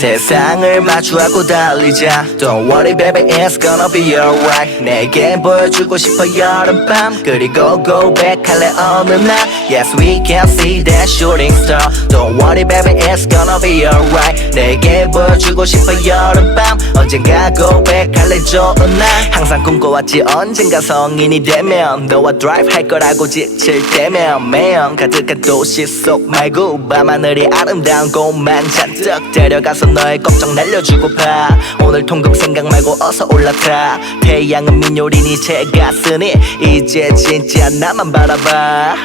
세상을 마주하고 달리자. Don't worry baby it's gonna be alright. 내게 보여주고 싶어 여름밤. 그리고 go back 할래 어느 날. Yes we can see that shooting star. Don't worry baby it's gonna be alright. 내게 보여주고 싶어 여름밤. 언젠가 go back 할래 좋은 날. 항상 꿈꿔왔지 언젠가 성인이 되면. 너와 드라이브 할 거라고 지칠 때면. 매연 가득한 도시 속 말고 밤하늘이 아름다운 곳만 잔뜩 데려가서 너의 걱정 날려주고파 오늘 통금 생각 말고 어서 올라타. 태양은 민요린이 제가 쓰니 이제 진짜 나만 바라봐.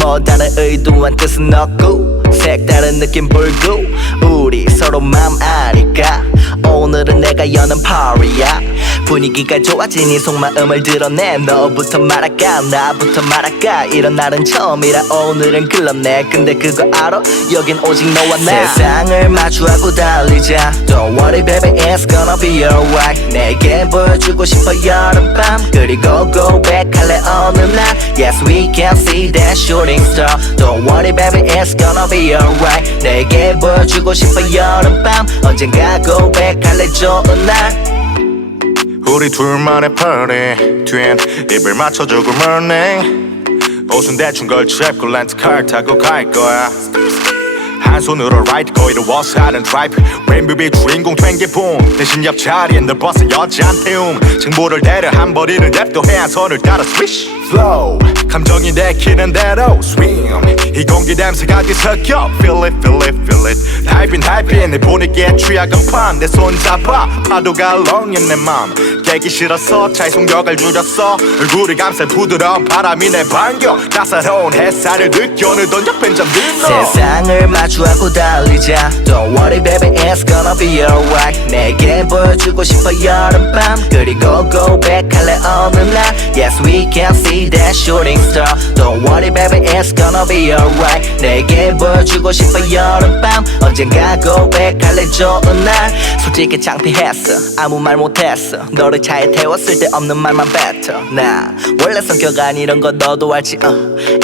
뭐 다른 의도한 뜻은 없고 색다른 느낌 불고 우리 서로 마음 아니까. 오늘은 내가 여는 파리야 분위기가 좋아지니 속마음을 드러내. 너부터 말할까? 나부터 말할까? 이런 날은 처음이라 오늘은 글렀네. 근데 그거 알아? 여긴 오직 너와 나. 세상을 마주하고 달리자. Don't worry baby it's gonna be alright. 내게 보여주고 싶어 여름밤. 그리고 go back 할래 어느 날. Yes we can see that shooting star. Don't worry baby it's gonna be alright. 내게 보여주고 싶어 여름밤. 언젠가 go back 할래 좋은 날 우리 둘만의 party. 뒤엔 입을 맞춰주고 morning 옷은 대충 걸치고 렌트카를 타고 갈 거야. 한 손으로 right 거리를 워스하는 드라이브 왼뷰비 주인공 튕기봉 대신 옆자리엔 늘 벗은 여자한테 움. 정보를 대려 한 버리는 랩도 해야 손을 따라 swish. flow. 감정이 내키는 대로 swing 이 공기 냄새가 뒤섞여. feel it feel it feel it 빈 하이빈 내 분위기에 취약한 판내 손잡아 파도가 렁인 내맘 깨기 싫었어 차의 속력을 줄였어. 얼굴을 감쌀 부드러운 바람이 내 반겨. 따사로운 햇살을 느껴. 어느덧 옆엔 너 세상을 마주하고 달리자. Don't worry baby it's gonna be alright. 내게 보여주고 싶어 여름밤. 그리고 go back 할래 어느 날 Yes we can see that shooting star. Don't worry baby it's gonna be alright. 내게 보여주고 싶어 여름밤. 언젠가 go back 할래 좋은 날. 솔직히 창피했어. 아무 말 못했어. 너를 차에 태웠을 때 없는 말만 뱉어. 나 원래 성격 아니런 거 너도 알지? 어.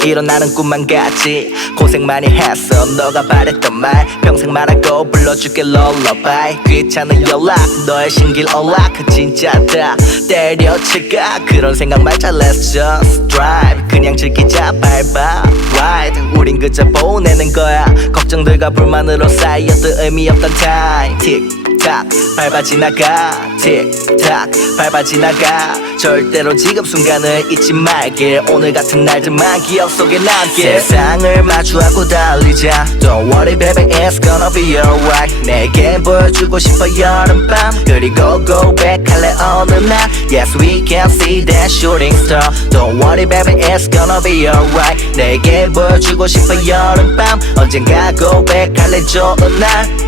이런 나는 꿈만 같지 고생 많이 했어. 너가 바랬던 말 평생 말하고 불러줄게 lullaby. 귀찮은 연락 너의 신길 올락 진짜 다 때려칠까? 그런 생각 말자 let's just drive 그냥 즐기자 밟아. Ride 우린 그저 보내는 거야. 걱정들과 불만으로 쌓였던 의미 없던 time 틱탁 밟아 지나가 틱탁 밟아 지나가 절대로 지금 순간을 잊지 말길 오늘 같은 날들만 기억 속에 남길 세상을 마주하고 달리자 Don't worry baby it's gonna be alright 내게 보여주고 싶어 여름밤 그리고 go back 할래 어느 날 Yes we can see that shooting star Don't worry baby it's gonna be alright 내게 보여주고 싶어 여름밤 언젠가 go back 할래 좋은 날